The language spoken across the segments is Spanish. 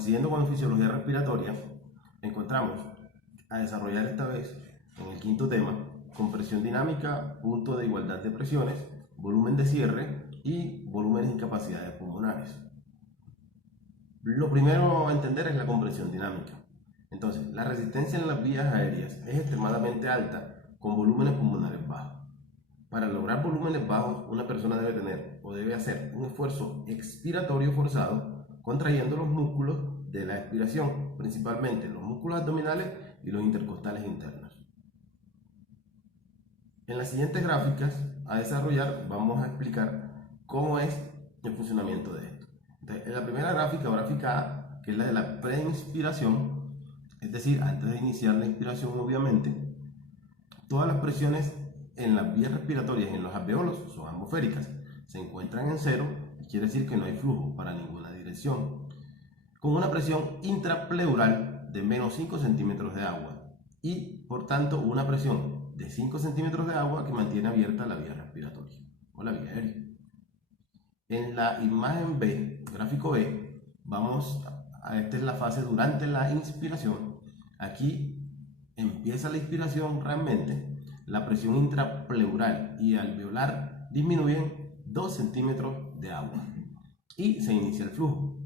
siguiendo con fisiología respiratoria, encontramos a desarrollar esta vez en el quinto tema compresión dinámica, punto de igualdad de presiones, volumen de cierre y volúmenes y capacidades pulmonares. Lo primero a entender es la compresión dinámica. Entonces, la resistencia en las vías aéreas es extremadamente alta con volúmenes pulmonares bajos. Para lograr volúmenes bajos, una persona debe tener o debe hacer un esfuerzo expiratorio forzado contrayendo los músculos de la expiración, principalmente los músculos abdominales y los intercostales internos. En las siguientes gráficas a desarrollar vamos a explicar cómo es el funcionamiento de esto. Entonces, en la primera gráfica, gráfica A, que es la de la preinspiración, es decir, antes de iniciar la inspiración obviamente, todas las presiones en las vías respiratorias y en los alveolos son atmosféricas, se encuentran en cero, quiere decir que no hay flujo para ninguna dirección, con una presión intrapleural de menos 5 centímetros de agua y por tanto una presión de 5 centímetros de agua que mantiene abierta la vía respiratoria o la vía aérea. En la imagen B, gráfico B, esta es la fase durante la inspiración. Aquí empieza la inspiración realmente, la presión intrapleural y alveolar disminuyen 2 centímetros de agua y se inicia el flujo.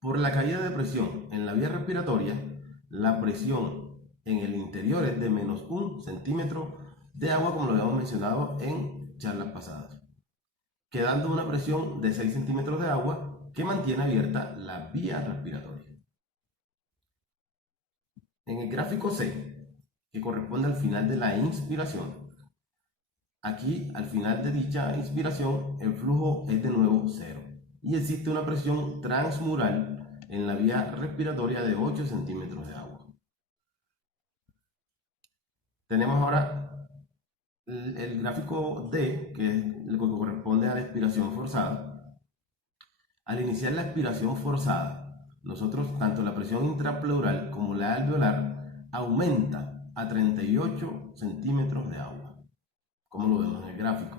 Por la caída de presión en la vía respiratoria, la presión en el interior es de menos 1 centímetro de agua, como lo habíamos mencionado en charlas pasadas, quedando una presión de 6 centímetros de agua que mantiene abierta la vía respiratoria. En el gráfico C, que corresponde al final de la inspiración, aquí al final de dicha inspiración el flujo es de nuevo cero y existe una presión transmural en la vía respiratoria de 8 centímetros de agua. Tenemos ahora el gráfico D, que es el que corresponde a la expiración forzada. Al iniciar la expiración forzada, nosotros tanto la presión intrapleural como la alveolar aumenta a 38 centímetros de agua, como lo vemos en el gráfico.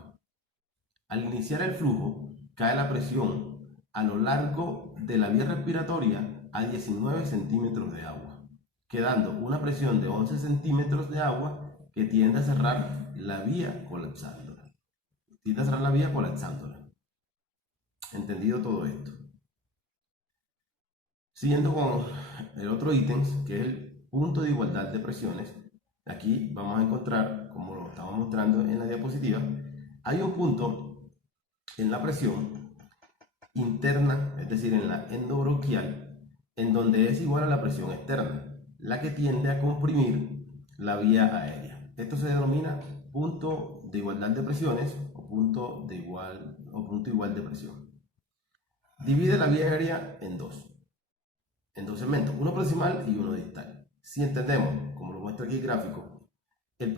Al iniciar el flujo, cae la presión a lo largo de la vía respiratoria a 19 centímetros de agua, quedando una presión de 11 centímetros de agua que tiende a cerrar la vía colapsándola. Entendido todo esto. Siguiendo con el otro ítem, que es el punto de igualdad de presiones, aquí vamos a encontrar, como lo estamos mostrando en la diapositiva, hay un punto en la presión interna, es decir, en la endobronquial, en donde es igual a la presión externa, la que tiende a comprimir la vía aérea. Esto se denomina punto de igualdad de presiones o punto igual de presión. Divide la vía aérea en dos segmentos, uno proximal y uno distal. Si entendemos, como lo muestra aquí el gráfico, en el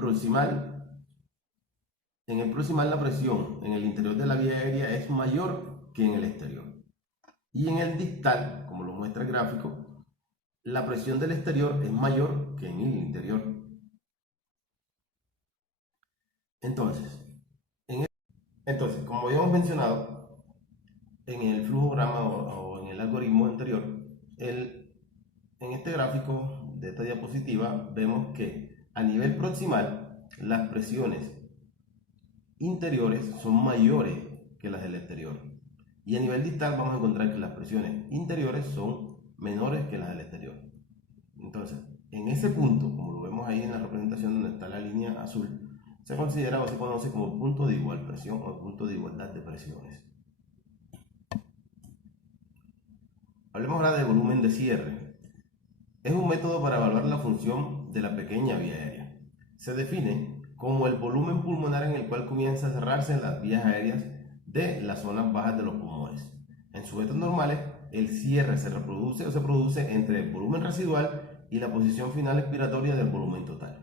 proximal la presión en el interior de la vía aérea es mayor que en el exterior. Y en el distal, como lo muestra el gráfico, la presión del exterior es mayor que en el interior. Entonces, como habíamos mencionado en el flujograma o en el algoritmo anterior, en este gráfico de esta diapositiva vemos que a nivel proximal las presiones interiores son mayores que las del exterior y a nivel distal vamos a encontrar que las presiones interiores son menores que las del exterior. Entonces, en ese punto, como lo vemos ahí en la representación donde está la línea azul, se considera o se conoce como punto de igual presión o punto de igualdad de presiones. Hablemos ahora de volumen de cierre. Es un método para evaluar la función de la pequeña vía aérea. Se define como el volumen pulmonar en el cual comienza a cerrarse las vías aéreas de las zonas bajas de los pulmones. En sujetos normales, el cierre se produce entre el volumen residual y la posición final expiratoria del volumen total.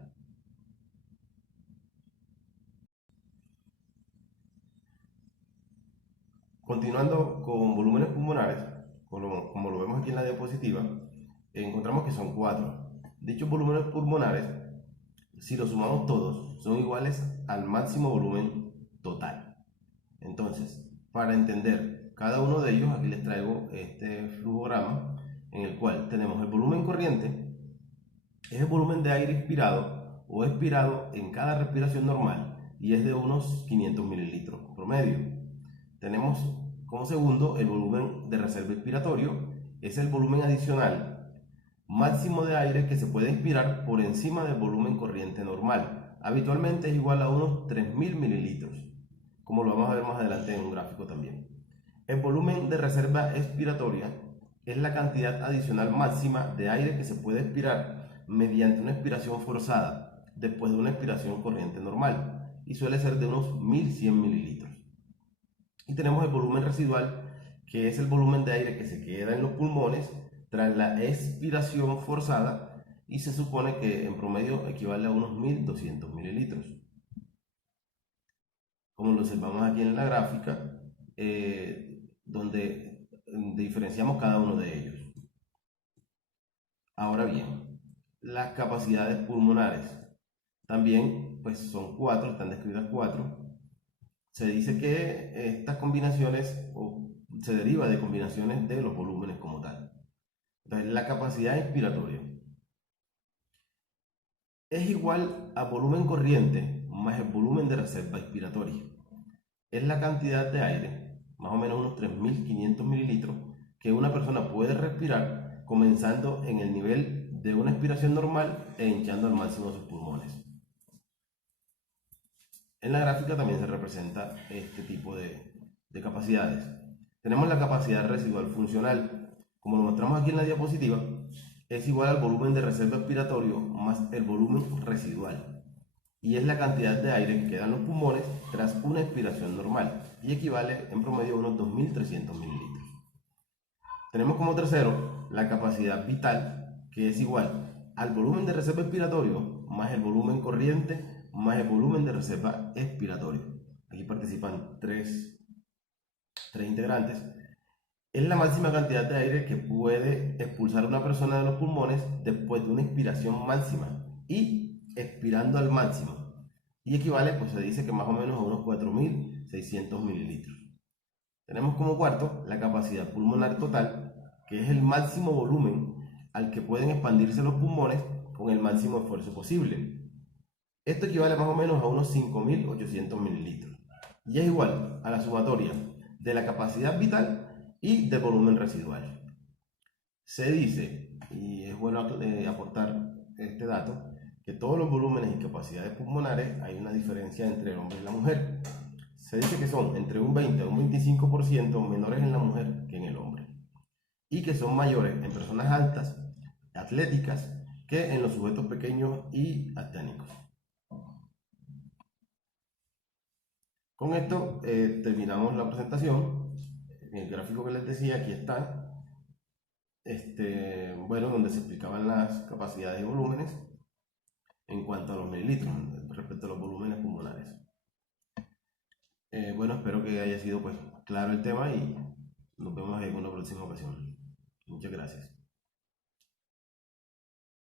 Continuando con volúmenes pulmonares, como lo vemos aquí en la diapositiva, encontramos que son 4. Dichos volúmenes pulmonares, si los sumamos todos, son iguales al máximo volumen total. Entonces, para entender cada uno de ellos. Aquí les traigo este flujograma en el cual tenemos el volumen corriente, es el volumen de aire inspirado o expirado en cada respiración normal y es de unos 500 mililitros promedio. Tenemos como segundo el volumen de reserva expiratorio, es el volumen adicional máximo de aire que se puede inspirar por encima del volumen corriente normal. Habitualmente es igual a unos 3000 mililitros, como lo vamos a ver más adelante en un gráfico también. El volumen de reserva expiratoria es la cantidad adicional máxima de aire que se puede expirar mediante una expiración forzada después de una expiración corriente normal y suele ser de unos 1100 mililitros. Y tenemos el volumen residual, que es el volumen de aire que se queda en los pulmones tras la expiración forzada y se supone que en promedio equivale a unos 1200 mililitros. Como lo observamos aquí en la gráfica, donde diferenciamos cada uno de ellos. Ahora bien, las capacidades pulmonares también pues son 4, están descritas 4. Se dice que estas combinaciones se deriva de combinaciones de los volúmenes como tal. Entonces, la capacidad inspiratoria es igual a volumen corriente más el volumen de reserva expiratoria. Es la cantidad de aire, más o menos unos 3500 mililitros, que una persona puede respirar comenzando en el nivel de una expiración normal e hinchando al máximo sus pulmones. En la gráfica también se representa este tipo de capacidades. Tenemos la capacidad residual funcional. Como lo mostramos aquí en la diapositiva, es igual al volumen de reserva expiratorio más el volumen residual. Y es la cantidad de aire que queda en los pulmones tras una expiración normal y equivale en promedio a unos 2300 mililitros. Tenemos como tercero la capacidad vital, que es igual al volumen de reserva expiratorio más el volumen corriente más el volumen de reserva expiratorio. Aquí participan tres integrantes. Es la máxima cantidad de aire que puede expulsar una persona de los pulmones después de una inspiración máxima y expirando al máximo. Y equivale, pues se dice que más o menos a unos 4600 mililitros. Tenemos como cuarto la capacidad pulmonar total, que es el máximo volumen al que pueden expandirse los pulmones con el máximo esfuerzo posible. Esto equivale más o menos a unos 5800 mililitros y es igual a la sumatoria de la capacidad vital y del volumen residual. Se dice, y es bueno aportar este dato, que todos los volúmenes y capacidades pulmonares hay una diferencia entre el hombre y la mujer. Se dice que son entre un 20 a un 25% menores en la mujer que en el hombre y que son mayores en personas altas, atléticas, que en los sujetos pequeños y asténicos. Con esto terminamos la presentación. En el gráfico que les decía, aquí está, bueno, donde se explicaban las capacidades y volúmenes en cuanto a los mililitros respecto a los volúmenes pulmonares. Bueno, espero que haya sido pues claro el tema y nos vemos en una próxima ocasión. Muchas gracias.